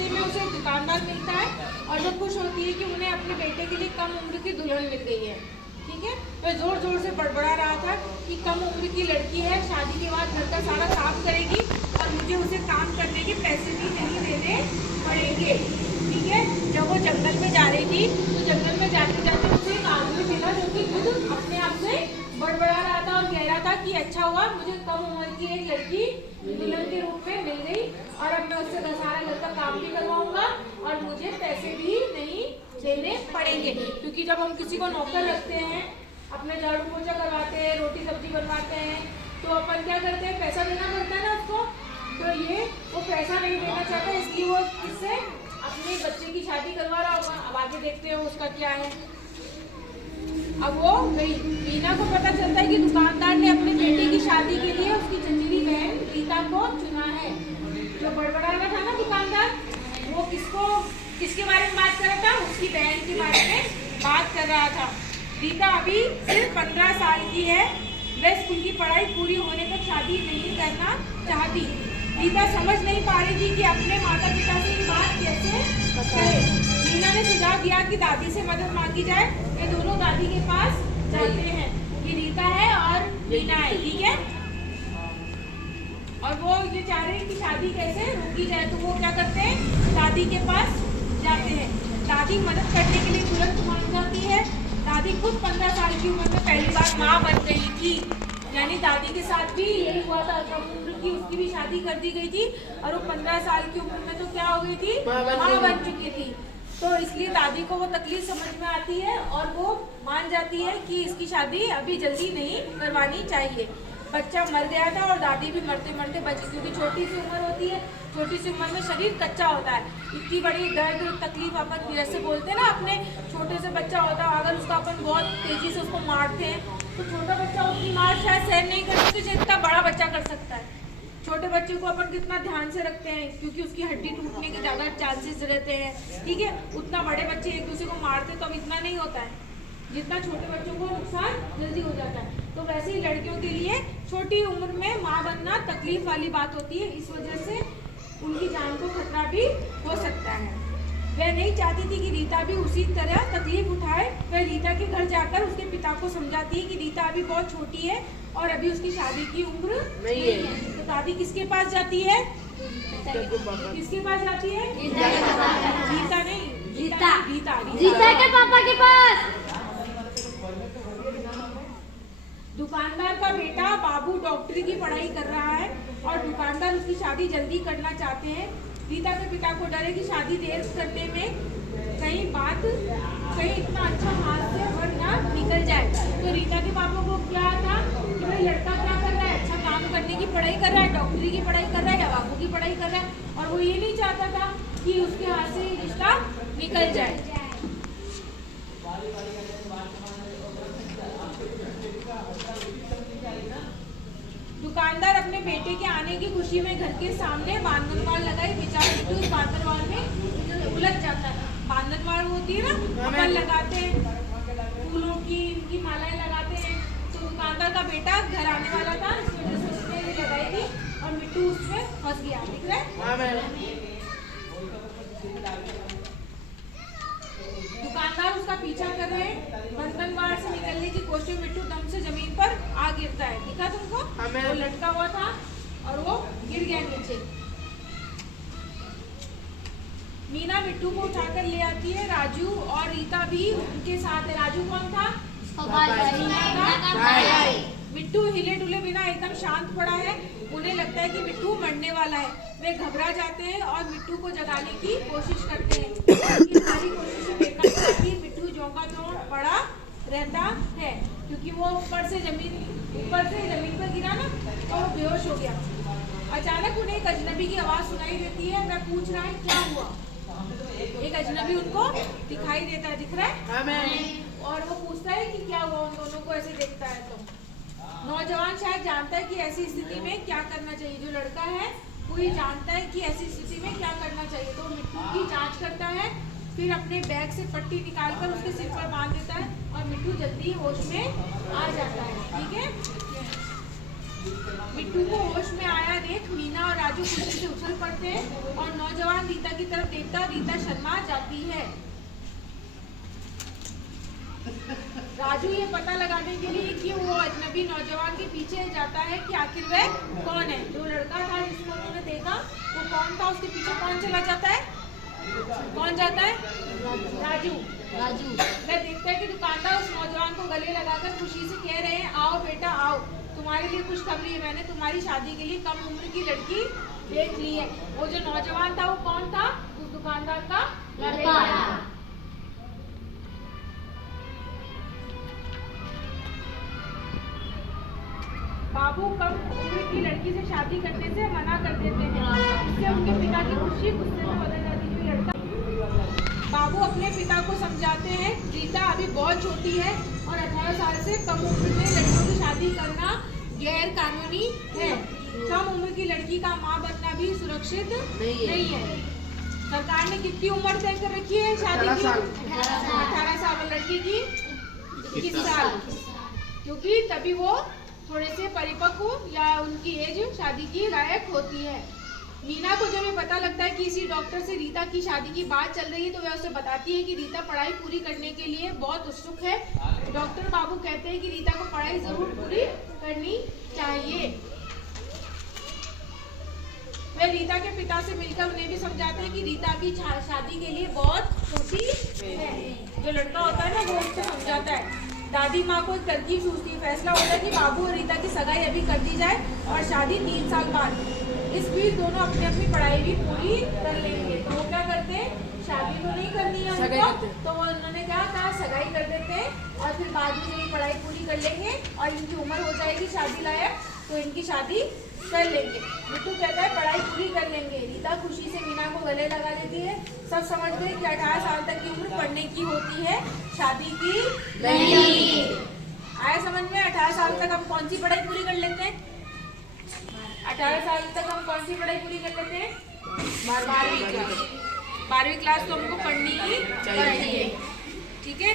रास्ते में उसे दुकानदार मिलता है और वो खुश होती है कि उन्हें अपने बेटे के लिए कम उम्र की दुल्हन मिल गई है। ठीक है, वह जोर जोर से बड़बड़ा रहा था कि कम उम्र की लड़की है, शादी के बाद घर का सारा काम करेगी और मुझे उसे काम करने के पैसे भी नहीं देने पड़ेंगे। ठीक है, जब वो जंगल में जा रही थी तो जंगल में जाते जाते उसे एक आदमी मिला जो कि खुद अपने आप से बड़बड़ा रहा था और कह रहा था कि अच्छा हुआ मुझे कम उम्र की एक लड़की दुल्हन के रूप में मिल गई और अब मैं उससे सारा घर का काम भी करवाऊंगा और मुझे पैसे भी नहीं देने पड़ेंगे। क्योंकि जब हम किसी को नौकर रखते हैं, अपने झाड़ू पोछा करवाते हैं, रोटी सब्जी बनवाते हैं, तो अपन क्या करते हैं, पैसा देना पड़ता है ना उसको। तो ये वो पैसा नहीं देना चाहता, इसलिए वो किससे अपने बच्चे की शादी करवा रहा होगा। अब आगे देखते हो उसका क्या है। अब वो गई, मीना को पता चलता है कि दुकानदार ने अपने बेटे की शादी के लिए उसकी चचेरी बहन रीता को चुना है। जो बड़बड़ा रहा था ना दुकानदार, वो किसके बारे में बात कर रहा था, उसकी बहन के बारे में बात कर रहा था। रीता अभी सिर्फ 15 साल की है, वह स्कूल की पढ़ाई पूरी होने तक शादी नहीं करना चाहती। रीता समझ नहीं पा रही थी कि अपने माता पिता से ये बात कैसे कहे। मीना ने सुझाव दिया कि दादी से मदद मांगी जाए। वे दोनों दादी के पास जाते हैं। ये रीता है और मीना है, ठीक है। और वो ये चाह रहे हैं कि शादी कैसे रोकी जाए, तो वो क्या करते हैं, दादी के पास जाते हैं। दादी मदद करने के लिए तुरंत मान जाती है। दादी खुद 15 साल की उम्र में पहली बार माँ बन गई थी, यानी दादी के साथ भी यही हुआ था। कम उम्र की उसकी भी शादी कर दी गई थी और वो 15 साल की उम्र में तो क्या हो गई थी, माँ बन चुकी थी। तो इसलिए दादी को वो तकलीफ समझ में आती है और वो मान जाती है कि इसकी शादी अभी जल्दी नहीं करवानी चाहिए। बच्चा मर गया था और दादी भी मरते मरते बची, क्योंकि छोटी सी उम्र होती है, छोटी सी उम्र में शरीर कच्चा होता है। इतनी बड़ी दर्द तकलीफ अपन जैसे बोलते हैं ना, अपने छोटे से बच्चा होता है, अगर उसका अपन बहुत तेजी से उसको मारते हैं तो छोटा बच्चा उसकी मार शायद सहन नहीं कर सकता, जितना बड़ा बच्चा कर सकता है। छोटे बच्चे को अपन कितना ध्यान से रखते हैं क्योंकि उसकी हड्डी टूटने के ज़्यादा चांसेस रहते हैं, ठीक है। उतना बड़े बच्चे एक दूसरे को मारते तो अब इतना नहीं होता है, जितना छोटे बच्चों को नुकसान जल्दी हो जाता है। तो वैसे ही लड़कियों के लिए छोटी उम्र में माँ बनना तकलीफ वाली बात होती है, इस वजह से उनकी जान को खतरा भी हो सकता है। वह नहीं चाहती थी कि रीता भी उसी तरह तकलीफ उठाए। वह रीता के घर जाकर उसके पिता को समझाती है कि रीता अभी बहुत छोटी है और अभी उसकी शादी की उम्र नहीं है। तो दादी किसके पास जाती है, किसके पास जाती है, रीता नहीं, रीता के पापा के पास। दुकानदार का बेटा बाबू डॉक्टरी की पढ़ाई कर रहा है और दुकानदार उसकी शादी जल्दी करना चाहते हैं। रीता के पिता को डर है कि शादी देर करने में कहीं इतना अच्छा हाथ से वर ना निकल जाए। तो रीता के पापा को क्या था कि भाई लड़का क्या कर रहा है, अच्छा काम करने की पढ़ाई कर रहा है, डॉक्टरी की पढ़ाई कर रहा है या बाबू की पढ़ाई कर रहा है, और वो ये नहीं चाहता था कि उसके हाथ से रिश्ता निकल जाए। दुकानदार अपने बेटे के आने की खुशी में घर के सामने बांधनवाल लगाई। बेचारा बिट्टू इस बांधनवाल में उलझ जाता है। बांधनवाल होती है ना, अपन लगाते हैं फूलों की, इनकी मालाएं लगाते हैं। तो दुकानदार का बेटा घर आने वाला था, इस वजह से उसने लगाई थी और मिट्टू उसमें फंस गया, दिख रहा है। दुकानदार उसका पीछा कर रहे हैं। बंधनवाड़ से निकलने की कोशिश, मिट्टू दम से जमीन पर आ गिरता है, दिखा तुमको, वो लटका हुआ था और वो गिर गया नीचे। मीना मिट्टू को उठाकर ले आती है। राजू और रीता भी उनके साथ है। राजू कौन था, मिट्टू हिले डुले बिना एकदम शांत पड़ा है। उन्हें लगता है कि मिट्टू मरने वाला है। वे घबरा जाते हैं और मिट्टू को जगाने की कोशिश करते हैं। सारी कोशिशें बेकार थी। मिट्टू ज्यों का त्यों पड़ा रहता है क्योंकि वो ऊपर से जमीन पर गिरा ना, तो वो बेहोश हो गया। अचानक उन्हें एक अजनबी की आवाज सुनाई देती है। वह पूछ रहा है क्या हुआ। एक अजनबी उनको दिखाई देता है, दिख रहा है, और वो पूछता है कि क्या हुआ। उन दोनों को ऐसे देखता है तो नौजवान शायद जानता है कि ऐसी स्थिति में क्या करना चाहिए। जो लड़का है वो ये जानता है कि ऐसी स्थिति में क्या करना चाहिए। तो मिट्टू की जांच करता है, फिर अपने बैग से पट्टी निकालकर उसके सिर पर बांध देता है और मिट्टू जल्दी होश में आ जाता है, ठीक है। मिट्टू को होश में आया देख मीना और राजू बाजू खुशी से उछल पड़ते हैं और नौजवान रीता की तरफ देखता रीता शर्मा जाती है। राजू ये पता लगाने के लिए कि वो अजनबी नौजवान के पीछे जाता है कि आखिर वह कौन है। जो लड़का था जिसको उन्होंने देखा वो कौन था, उसके पीछे कौन चला जाता है? कौन जाता है? राजू। वह देखता है कि दुकानदार उस नौजवान को गले लगाकर खुशी से कह रहे हैं, आओ बेटा आओ, तुम्हारे लिए खुशखबरी है, मैंने तुम्हारी शादी के लिए कम उम्र की लड़की देख ली है। वो जो नौजवान था वो कौन था? उस दुकानदार का लड़का। बाबू कम उम्र की लड़की से शादी करने से मना कर देते हैं। इससे उनके पिता की खुशी गुस्से में बदल जाती है। लड़का बाबू अपने पिता को समझाते हैं रीता अभी बहुत छोटी है और 18 साल से कम उम्र में लड़कियों की शादी करना गैर कानूनी है। कम उम्र की लड़की का माँ बनना भी सुरक्षित नहीं है। सरकार ने कितनी उम्र तय कर रखी है शादी की? 18 साल। लड़की की 21 साल, क्योंकि तभी वो थोड़े से परिपक्व या उनकी एज शादी की लायक होती है। मीना को जब ये पता लगता है कि इसी डॉक्टर से रीता की शादी की बात चल रही है तो वह उसे बताती है कि रीता पढ़ाई पूरी करने के लिए बहुत उत्सुक है। डॉक्टर बाबू कहते हैं कि रीता को पढ़ाई जरूर पूरी करनी चाहिए। वे रीता के पिता से मिलकर उन्हें भी समझाते हैं कि रीता भी शादी के लिए बहुत छोटी है। जो लड़का होता है ना वो उसको समझाता है। दादी माँ को एक तरकीब सूझती है। फैसला होता है कि बाबू और रीता की सगाई अभी कर दी जाए और शादी 3 साल बाद। इस बीच दोनों अपनी अपनी पढ़ाई भी पूरी कर लेंगे। तो वो क्या करते हैं? शादी तो नहीं करनी है उनको, तो वो उन्होंने कहा सगाई कर देते हैं और फिर बाद में जब पढ़ाई पूरी कर लेंगे और इनकी उम्र हो जाएगी शादी लायक तो इनकी शादी कर लेंगे। मिट्टू कहता है पढ़ाई पूरी कर लेंगे। रीता खुशी से मीना को गले लगा देती है। सब समझ गए कि 18 साल तक की उम्र पढ़ने की होती है, शादी की नहीं। आया समझ में? 18 साल तक हम कौन सी पढ़ाई पूरी कर लेते हैं? 18 साल तक हम कौन सी पढ़ाई पूरी कर लेते हैं? 12वीं क्लास। 12वीं क्लास तो हमको पढ़नी ही चाहिए। ठीक है।